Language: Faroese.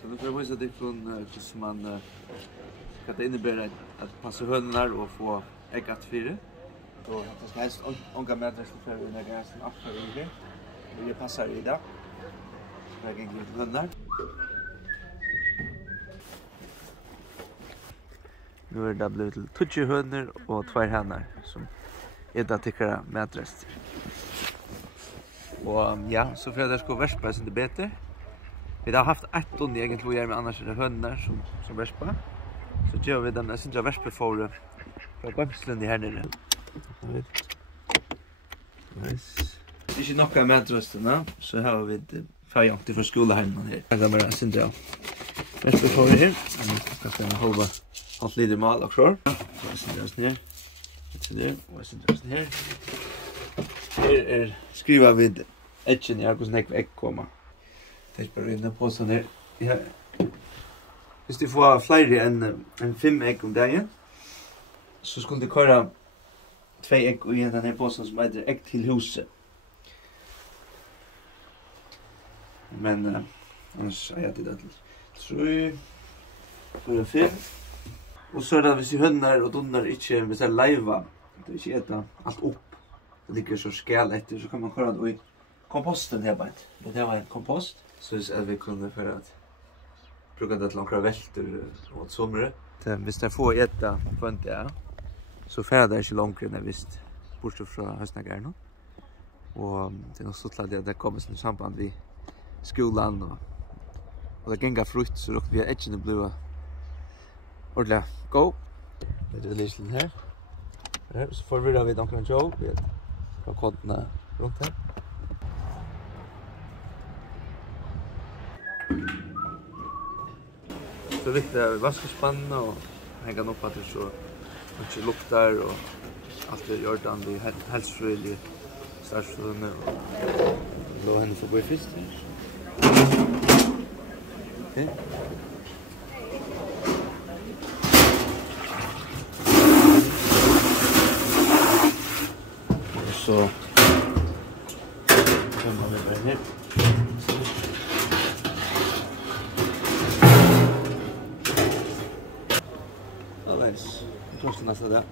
Så nu får jag visa dig från hur man kan det innebära att passa hönorna och få ägg att fyra. Så det ska helst ånga mäträster för att lägga resten av för det. Och det passar i det. Så jag lägger lite hönar. Nu det blivit till 20 hönor och 2 hanar som äter tyckare mätrester. Och ja, så för att det ska värspa sig inte bättre. Vi har haft 1 ton egentligen med annars är det hönar som värspa. Så gör vi den syndra värspeforre för bamslen i här nere. Nice. Det är inte några mätrösterna, så här har vi ett färgaktigt för skolahemmen här. Jag kan bara syndra värspeforre här. Jag ska hålla halvt liter mal också. Så syndra oss ner. Och syndra oss ner. Här skriver vi etchen, jag kan snäcka ägg komma. Det är bara inne på sån här. Hvis du får flere än 5 ägg om dagen, så skulle du köra 2 ägg i den här påsen som heter ägg till huset. Men annars har jag det till 3, 4, 5. Och så är det hvis hönar och donnar inte vill säga laiva, det inte äta allt upp. Det ligger så skall efter, så kan man köra det i komposten här bara. Det var en kompost. Så att vi kunde för att bruka det till några välter åt somre. Hvis det får äta på en dag, så färre det inte långt när visst bortsett från höstnägarna. Och det är nog så att det kommer som samband vid skolan och det gänga frukt så att vi har ätchen att bli ordentligt gå. Det är lite här. Så förvirrar vi några jobb vid koddarna runt här. Så lite vaskespanna och hänga upp att det så mycket luktar och allt det gör det andra hälsofrilig startstående och låt henne få börja först. Okej. Och så kommer vi bara ner. Alldeles. Jag tror nästan det.